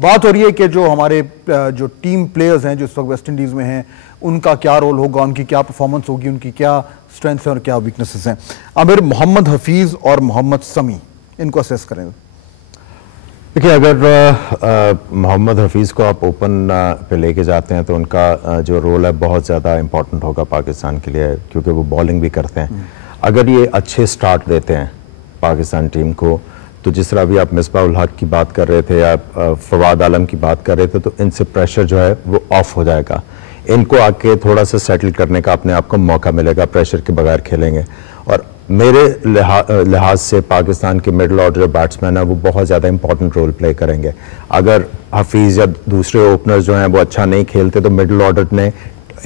बात हो रही है कि जो हमारे जो टीम प्लेयर्स हैं जो इस वक्त वेस्ट इंडीज़ में हैं, उनका क्या रोल होगा, उनकी क्या परफॉर्मेंस होगी, उनकी क्या स्ट्रेंथ्स हैं और क्या वीकनेसेस हैं। आमिर, मोहम्मद हफीज़ और मोहम्मद समी, इनको असेस करें। देखिए, अगर मोहम्मद हफीज़ को आप ओपन पे लेके जाते हैं तो उनका जो रोल है बहुत ज़्यादा इंपॉर्टेंट होगा पाकिस्तान के लिए, क्योंकि वो बॉलिंग भी करते हैं। अगर ये अच्छे स्टार्ट देते हैं पाकिस्तान टीम को, तो जिस तरह अभी आप मिसबाह उल हक की बात कर रहे थे या फवाद आलम की बात कर रहे थे, तो इनसे प्रेशर जो है वो ऑफ हो जाएगा। इनको आके थोड़ा सा सेटल करने का अपने आप को मौका मिलेगा, प्रेशर के बगैर खेलेंगे। और मेरे लिहाज से पाकिस्तान के मिडल ऑर्डर बैट्समैन है वो बहुत ज़्यादा इंपॉर्टेंट रोल प्ले करेंगे। अगर हफीज़ या दूसरे ओपनर्स जो हैं वो अच्छा नहीं खेलते तो मिडल ऑर्डर ने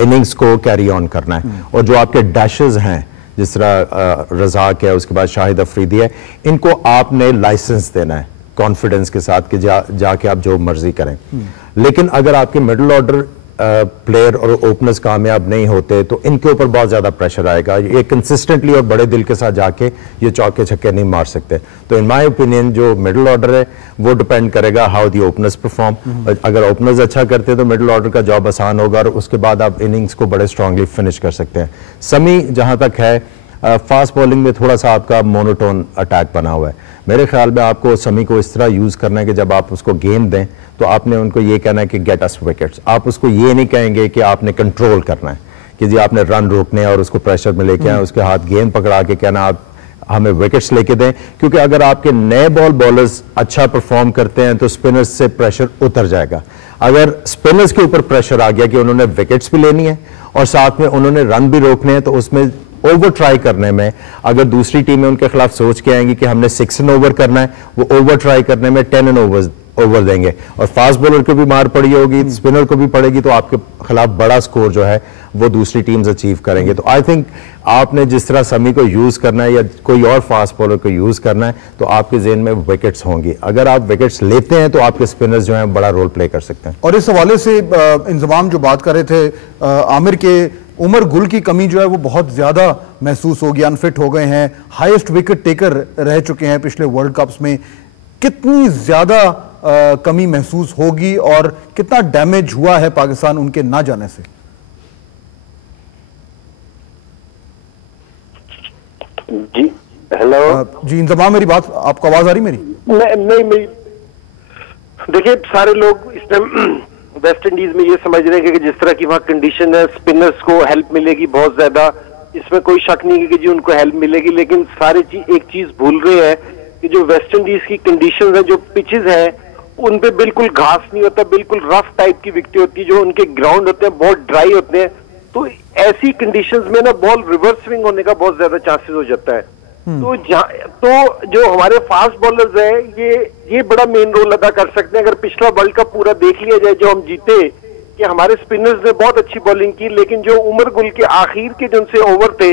इनिंग्स को कैरी ऑन करना है। और जो आपके डैशेस हैं, जिस तरह रज़ाक है, उसके बाद शाहिद अफरीदी है, इनको आपने लाइसेंस देना है कॉन्फिडेंस के साथ कि जाके आप जो मर्जी करें। लेकिन अगर आपके मिडल ऑर्डर प्लेयर और ओपनर्स कामयाब नहीं होते तो इनके ऊपर बहुत ज़्यादा प्रेशर आएगा। ये कंसिस्टेंटली और बड़े दिल के साथ जाके ये चौके छक्के नहीं मार सकते। तो इन माय ओपिनियन जो मिडल ऑर्डर है वो डिपेंड करेगा हाउ दी ओपनर्स परफॉर्म। अगर ओपनर्स अच्छा करते हैं तो मिडल ऑर्डर का जॉब आसान होगा और उसके बाद आप इनिंग्स को बड़े स्ट्रांगली फिनिश कर सकते हैं। समी जहाँ तक है, फास्ट बॉलिंग में थोड़ा सा आपका मोनोटोन अटैक बना हुआ है। मेरे ख्याल में आपको समी को इस तरह यूज़ करना है कि जब आप उसको गेंद दें तो आपने उनको ये कहना है कि गेट अस विकेट्स। आप उसको ये नहीं कहेंगे कि आपने कंट्रोल करना है कि जी आपने रन रोकने और उसको प्रेशर में लेके आए, उसके हाथ गेंद पकड़ा के कहना आप हमें विकेट्स लेके दें। क्योंकि अगर आपके नए बॉलर्स अच्छा परफॉर्म करते हैं तो स्पिनर्स से प्रेशर उतर जाएगा। अगर स्पिनर्स के ऊपर प्रेशर आ गया कि उन्होंने विकेट्स भी लेनी है और साथ में उन्होंने रन भी रोकने हैं, तो उसमें ओवर ट्राई करने में अगर दूसरी टीमें उनके खिलाफ सोच के आएंगी कि हमने 6 एन ओवर करना है, वो ओवर ट्राई करने में 10 एन ओवर देंगे और फास्ट बॉलर को भी मार पड़ी होगी, स्पिनर को भी पड़ेगी, तो आपके खिलाफ बड़ा स्कोर जो है वो दूसरी टीम्स अचीव करेंगे। तो आई थिंक आपने जिस तरह समी को यूज करना है या कोई और फास्ट बॉलर को यूज करना है तो आपके ज़हन में विकेट्स होंगी। अगर आप विकेट्स लेते हैं तो आपके स्पिनर्स जो हैं बड़ा रोल प्ले कर सकते हैं। और इस हवाले से इंजमाम जो बात कर रहे थे आमिर के, उमर गुल की कमी जो है वो बहुत ज्यादा महसूस होगी, अनफिट हो गए हैं, हाईएस्ट विकेट टेकर रह चुके हैं पिछले वर्ल्ड कप्स में। कितनी ज्यादा कमी महसूस होगी और कितना डैमेज हुआ है पाकिस्तान उनके ना जाने से? जी हेलो जी इंतजाम, मेरी बात आपको आवाज आ रही मेरी? नहीं देखिए, सारे लोग इस टाइम वेस्ट इंडीज में ये समझ रहे हैं कि जिस तरह की वहाँ कंडीशन है स्पिनर्स को हेल्प मिलेगी बहुत ज्यादा, इसमें कोई शक नहीं है कि जी उनको हेल्प मिलेगी। लेकिन सारे एक चीज भूल रहे हैं कि जो वेस्ट इंडीज की कंडीशन है, जो पिचेस है उन पे बिल्कुल घास नहीं होता, बिल्कुल रफ टाइप की विकेट होती है, जो उनके ग्राउंड होते हैं बहुत ड्राई होते हैं। तो ऐसी कंडीशंस में ना बॉल रिवर्स स्विंग होने का बहुत ज्यादा चांसेस हो जाता है। तो जो हमारे फास्ट बॉलर्स है ये बड़ा मेन रोल अदा कर सकते हैं। अगर पिछला वर्ल्ड कप पूरा देख लिया जाए जो हम जीते, कि हमारे स्पिनर्स ने बहुत अच्छी बॉलिंग की, लेकिन जो उमर गुल के आखिर के जो उनसे ओवर थे,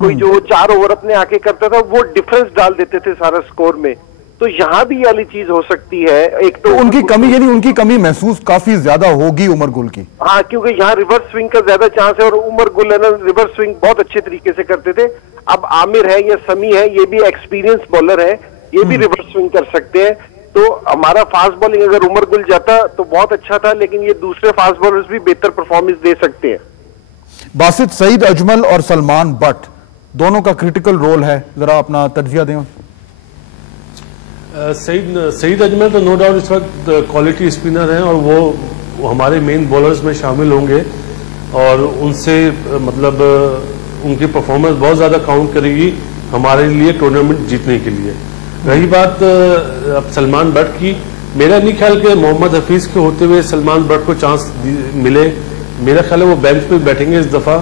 कोई जो 4 ओवर अपने आके करता था, वो डिफरेंस डाल देते थे सारा स्कोर में। तो यहाँ भी वाली चीज हो सकती है। एक तो उनकी कमी, यानी उनकी कमी महसूस काफी ज्यादा होगी उमर गुल की। हाँ, क्योंकि यहाँ रिवर्स स्विंग का ज्यादा चांस है और उमर गुल है ना रिवर्स स्विंग बहुत अच्छे तरीके से करते थे। अब आमिर है या समी है, ये भी एक्सपीरियंस बॉलर है, ये भी रिवर्स स्विंग कर सकते हैं। तो हमारा फास्ट बॉलिंग अगर उमर गुल जाता तो बहुत अच्छा था, लेकिन ये दूसरे फास्ट बॉलर्स भी बेहतर परफॉर्मेंस दे सकते हैं। बासित सईद अजमल और सलमान बट दोनों का क्रिटिकल रोल है, जरा अपना तज्जिया दें। सईद अजमल तो नो डाउट इस वक्त क्वालिटी स्पिनर हैं और वो हमारे मेन बॉलर्स में शामिल होंगे और उनसे मतलब उनकी परफॉर्मेंस बहुत ज़्यादा काउंट करेगी हमारे लिए टूर्नामेंट जीतने के लिए। रही बात अब सलमान बट की, मेरा नहीं ख्याल कि मोहम्मद हफीज़ के होते हुए सलमान बट को चांस मिले। मेरा ख्याल है वो बेंच पे बैठेंगे इस दफ़ा,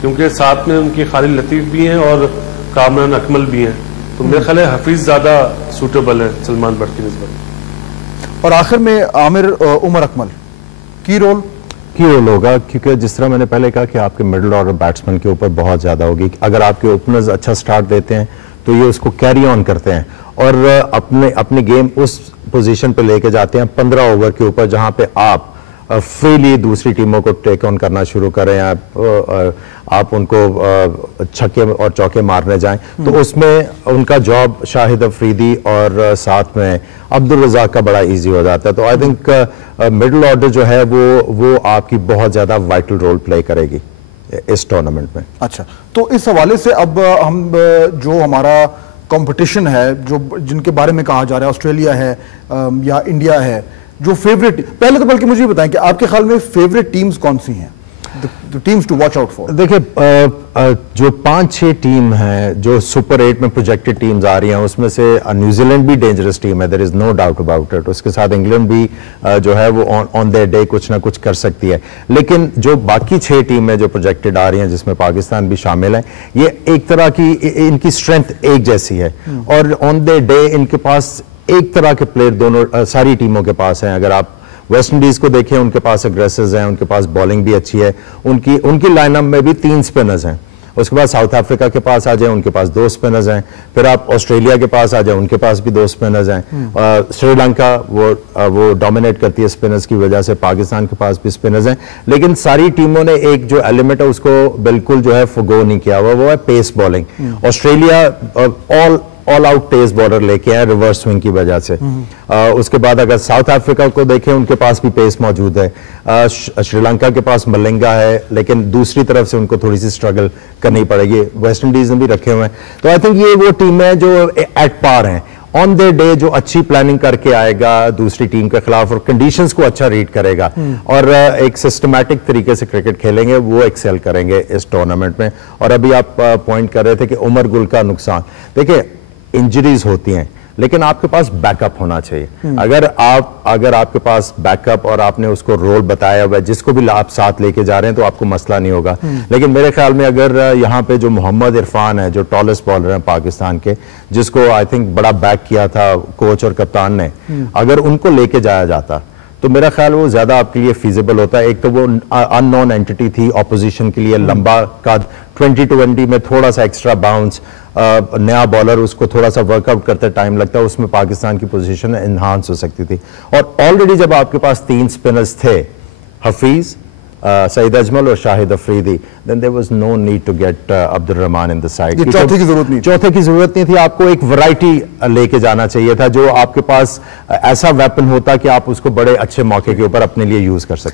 क्योंकि साथ में उनकी खालिद लतीफ़ भी हैं और कामरान अकमल भी हैं। तो मेरा ख्याल है हफीज़ ज़्यादा सूटेबल है सलमान बट की निस्बत। और आखिर में आमिर, उमर अकमल की रोल होगा, क्योंकि जिस तरह मैंने पहले कहा कि आपके मिडिल ऑर्डर बैट्समैन के ऊपर बहुत ज़्यादा होगी। अगर आपके ओपनर्स अच्छा स्टार्ट देते हैं तो ये उसको कैरी ऑन करते हैं और अपने गेम उस पोजीशन पे लेके जाते हैं 15 ओवर के ऊपर, जहां पे आप फ्रीली दूसरी टीमों को टेक ऑन करना शुरू करें, आप उनको छक्के और चौके मारने जाएं, तो उसमें उनका जॉब शाहिद अफरीदी और साथ में अब्दुल रज़ाक का बड़ा इजी हो जाता है। तो आई थिंक मिडिल ऑर्डर जो है वो आपकी बहुत ज़्यादा वाइटल रोल प्ले करेगी इस टूर्नामेंट में। अच्छा, तो इस हवाले से अब हम जो हमारा कंपटीशन है, जो जिनके बारे में कहा जा रहा है, ऑस्ट्रेलिया है या इंडिया है, जो फेवरेट, पहले तो बल्कि मुझे बताएं कि आपके ख्याल में फेवरेट टीम्स कौन सी हैं, the teams to watch out for? देखिए, जो 5-6 टीम हैं जो सुपर 8 में प्रोजेक्टेड टीम्स आ रही हैं, उसमें से न्यूजीलैंड भी डेंजरस टीम है, there is no doubt about it. उसके साथ इंग्लैंड भी जो है वो ऑन देयर डे कुछ ना कुछ कर सकती है। लेकिन जो बाकी 6 टीमें जो प्रोजेक्टेड आ रही हैं, जिसमें पाकिस्तान भी शामिल है, ये एक तरह की इनकी स्ट्रेंथ एक जैसी है और ऑन देयर डे इनके पास एक तरह के प्लेयर दोनों सारी टीमों के पास हैं। अगर आप वेस्ट इंडीज को देखें, उनके पास अग्रेसर्स हैं, उनके पास बॉलिंग भी अच्छी है, उनकी लाइनअप में भी 3 स्पिनर्स हैं। उसके बाद साउथ अफ्रीका के पास आ जाए, उनके पास 2 स्पिनर्स हैं। फिर आप ऑस्ट्रेलिया के पास आ जाए, उनके पास भी 2 स्पिनर्स हैं। श्रीलंका वो डोमिनेट करती है स्पिनर्स की वजह से, पाकिस्तान के पास भी स्पिनर्स हैं। लेकिन सारी टीमों ने एक जो एलिमेंट है उसको बिल्कुल जो है फॉरगो नहीं किया हुआ, वो है pace bowling. Australia all out तेज बॉलर लेके आए रिवर्स स्विंग की वजह से। उसके बाद अगर साउथ अफ्रीका को देखें, उनके पास भी पेस मौजूद है। श्रीलंका के पास मलिंगा है, लेकिन दूसरी तरफ से उनको थोड़ी सी स्ट्रगल करनी पड़ेगी। वेस्ट इंडीज ने भी रखे हुए हैं। तो आई थिंक ये वो टीम है जो एट पार हैं। ऑन द डे जो अच्छी प्लानिंग करके आएगा दूसरी टीम के खिलाफ और कंडीशंस को अच्छा रीड करेगा और एक सिस्टमैटिक तरीके से क्रिकेट खेलेंगे, वो एक्सेल करेंगे इस टूर्नामेंट में। और अभी आप पॉइंट कर रहे थे कि उमर गुल का नुकसान, देखिए इंजरीज होती हैं, लेकिन आपके पास बैकअप होना चाहिए। अगर आपके पास बैकअप और आपने उसको रोल बताया हुआ है, जिसको भी आप साथ लेके जा रहे हैं, तो आपको मसला नहीं होगा। लेकिन मेरे ख्याल में अगर यहाँ पे जो मोहम्मद इरफान है, जो टॉलेस्ट बॉलर है पाकिस्तान के, जिसको आई थिंक बड़ा बैक किया था कोच और कप्तान ने, अगर उनको लेके जाया जाता तो मेरा ख्याल वो ज्यादा आपके लिए फीजिबल होता है। एक तो वो अननोन एंटिटी थी ऑपोजिशन के लिए, लंबा कद, 20-20 में थोड़ा सा एक्स्ट्रा बाउंस, नया बॉलर, उसको थोड़ा सा वर्कआउट करते टाइम लगता है, उसमें पाकिस्तान की पोजीशन एनहांस हो सकती थी। और ऑलरेडी जब आपके पास 3 स्पिनर्स थे, हफीज, सईद अजमल और Shahid Afridi, then there was no need to get Abdul Rehman in the side. चौथे की जरूरत नहीं थी। आपको एक वैरायटी लेके जाना चाहिए था, जो आपके पास ऐसा वेपन होता कि आप उसको बड़े अच्छे मौके के ऊपर अपने लिए यूज कर सकते।